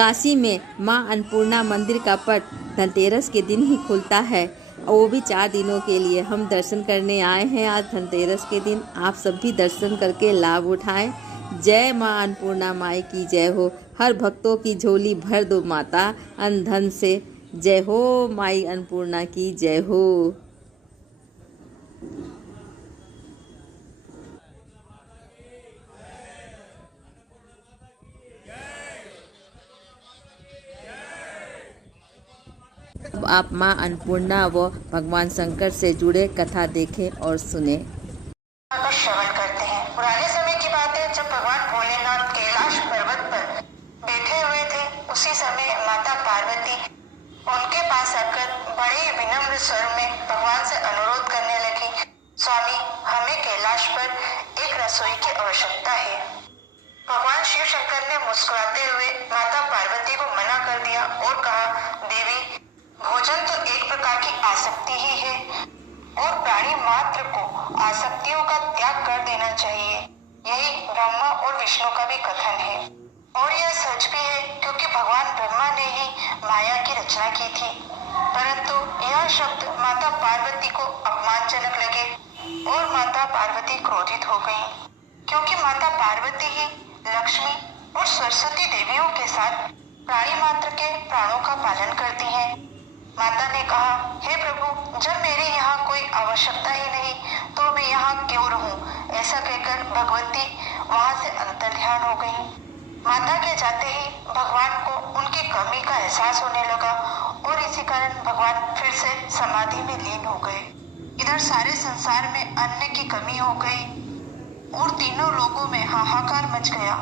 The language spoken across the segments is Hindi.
काशी में मां अन्नपूर्णा मंदिर का पट धनतेरस के दिन ही खुलता है, और वो भी 4 दिनों के लिए। हम दर्शन करने आए हैं आज धनतेरस के दिन। आप सब भी दर्शन करके लाभ उठाएं। जय मां अन्नपूर्णा माई की जय हो। हर भक्तों की झोली भर दो माता अन्न धन से। जय हो माई अन्नपूर्णा की जय हो। अब आप मां अन्नपूर्णा व भगवान शंकर से जुड़े कथा देखें और सुने। का श्रवण करते हैं। पुराने समय की बात है, जब भगवान भोलेनाथ कैलाश पर्वत पर बैठे हुए थे, उसी समय माता पार्वती उनके पास आकर बड़े विनम्र स्वर में भगवान से अनुरोध करने लगी, स्वामी, हमें कैलाश पर एक रसोई की आवश्यकता है। भगवान शिव शंकर ने मुस्कुराते हुए माता पार्वती को मना कर दिया और कहा, देवी, भोजन तो एक प्रकार की आसक्ति ही है और प्राणी मात्र को आसक्तियों का त्याग कर देना चाहिए। यही ब्रह्मा और विष्णु का भी कथन है, और यह सच भी है, क्योंकि भगवान ब्रह्मा ने ही माया की रचना की थी। परंतु यह शब्द माता पार्वती को अपमानजनक लगे और माता पार्वती क्रोधित हो गईं, क्योंकि माता पार्वती ही लक्ष्मी और सरस्वती देवियों के साथ प्राणी मात्र के प्राणों का पालन करती हैं। माता ने कहा, हे प्रभु, जब मेरे यहाँ कोई आवश्यकता ही नहीं तो मैं यहाँ क्यों रहूं? ऐसा कहकर भगवती वहाँ से अंतर्ध्यान हो गई। माता के जाते ही भगवान को उनकी कमी का एहसास होने लगा और इसी कारण भगवान फिर से समाधि में लीन हो गए। इधर सारे संसार में अन्न की कमी हो गई और तीनों लोगों में हाहाकार मच गया।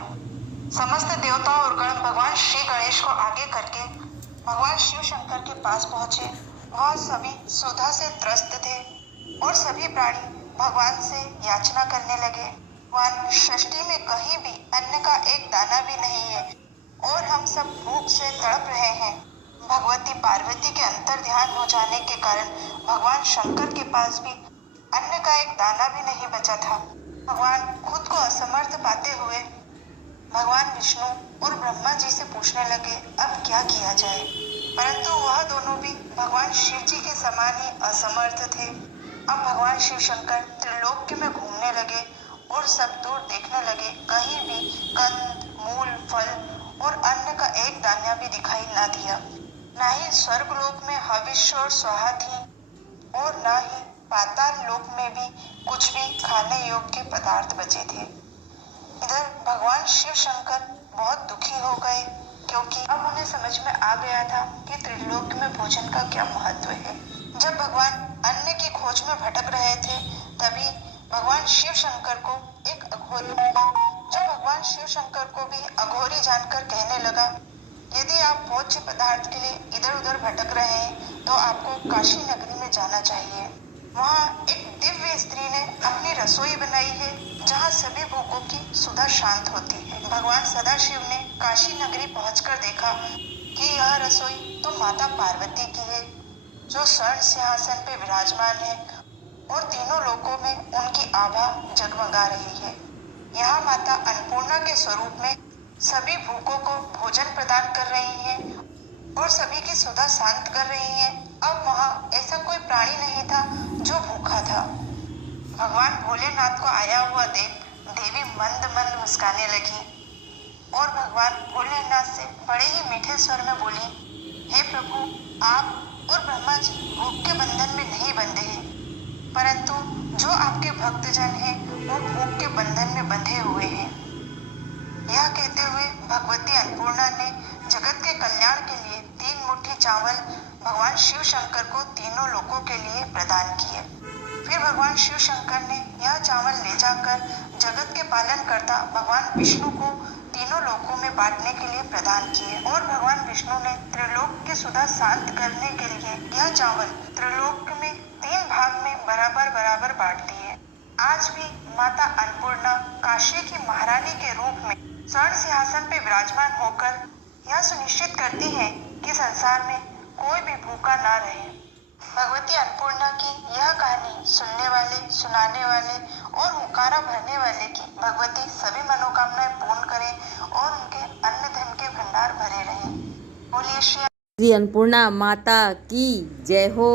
समस्त देवताओं और गण भगवान श्री गणेश को आगे करके भगवान शिव शंकर के पास पहुंचे। वह सभी सुधा से त्रस्त थे और सभी प्राणी भगवान से याचना करने लगे। भगवान, सृष्टि में कहीं भी अन्न का एक दाना भी नहीं है और हम सब भूख से तड़प रहे हैं। भगवती पार्वती के अंतर्ध्यान हो जाने के कारण भगवान शंकर के पास भी अन्न का एक दाना भी नहीं बचा था। भगवान खुद को असमर्थ पाते हुए भगवान विष्णु और ब्रह्मा जी से पूछने लगे, अब क्या किया जाए? परंतु वह दोनों भी भगवान शिव जी के समान ही असमर्थ थे। अब भगवान शिव शंकर त्रिलोक में घूमने लगे और सब दूर देखने लगे। कहीं भी कंद, मूल, फल और अन्न का एक दाना भी दिखाई ना दिया। न ही स्वर्गलोक में हविष्य और स्वाहा थी और न ही पाताल लोक में भी कुछ भी खाने योग्य पदार्थ बचे थे। इधर भगवान शिव शंकर बहुत दुखी हो गए, क्योंकि अब उन्हें समझ में आ गया था कि त्रिलोक में भोजन का क्या महत्व है। जब भगवान अन्न की खोज में भटक रहे थे, तभी भगवान शिव शंकर को एक अघोरी मिला, जो भगवान शिव शंकर को भी अघोरी जानकर कहने लगा, यदि आप भोज्य पदार्थ के लिए इधर उधर भटक रहे हैं तो आपको काशी नगरी में जाना चाहिए। वहाँ एक दिव्य स्त्री ने अपनी रसोई बनाई है, जहाँ सभी भूखों की सुधा शांत होती है। भगवान सदाशिव ने काशी नगरी पहुंचकर देखा कि यह रसोई तो माता पार्वती की है, जो स्वर्ण सिंहासन पे विराजमान है और तीनों लोकों में उनकी आभा जगमगा रही है। यहाँ माता अन्नपूर्णा के स्वरूप में सभी भूखों को भोजन प्रदान कर रही हैं और सभी की सुधा शांत कर रही हैं। अब वहाँ ऐसा कोई प्राणी नहीं था जो भूखा था। भगवान भोलेनाथ को आया हुआ देख देवी मंद मंद मुस्काने लगी और भगवान भोलेनाथ से बड़े ही मीठे स्वर में बोली, हे प्रभु, आप और ब्रह्मा जी भूख के बंधन में नहीं बंधे हैं, परंतु जो आपके भक्तजन हैं वो भूख के बंधन में बंधे हुए हैं। यह कहते हुए भगवती अन्नपूर्णा ने जगत के कल्याण के लिए 3 मुट्ठी चावल भगवान शिव शंकर को तीनों लोकों के लिए प्रदान किए। फिर भगवान शिव शंकर ने यह चावल ले जाकर जगत के पालन करता भगवान विष्णु को तीनों लोकों में बांटने के लिए प्रदान किए और भगवान विष्णु ने त्रिलोक की सुधा शांत करने के लिए यह चावल त्रिलोक में 3 भाग में बराबर बराबर बांट दिए। आज भी माता अन्नपूर्णा काशी की महारानी के रूप में स्वर्ण सिंहासन पे विराजमान होकर यह सुनिश्चित करती है कि संसार में कोई भी भूखा ना रहे। भगवती अन्नपूर्णा की यह कहानी सुनने वाले, सुनाने वाले और हुंकारा भरने वाले की भगवती सभी मनोकामनाएं पूर्ण करें और उनके अन्न धन के भंडार प्यार भरे रहें। बोलिए श्री श्री अन्नपूर्णा माता की जय हो।